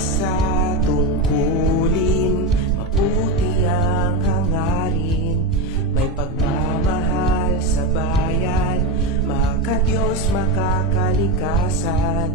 sa tungkulin, mabuti ang hangarin, may pagmamahal sa bayan, maka-Diyos, makakalikasan,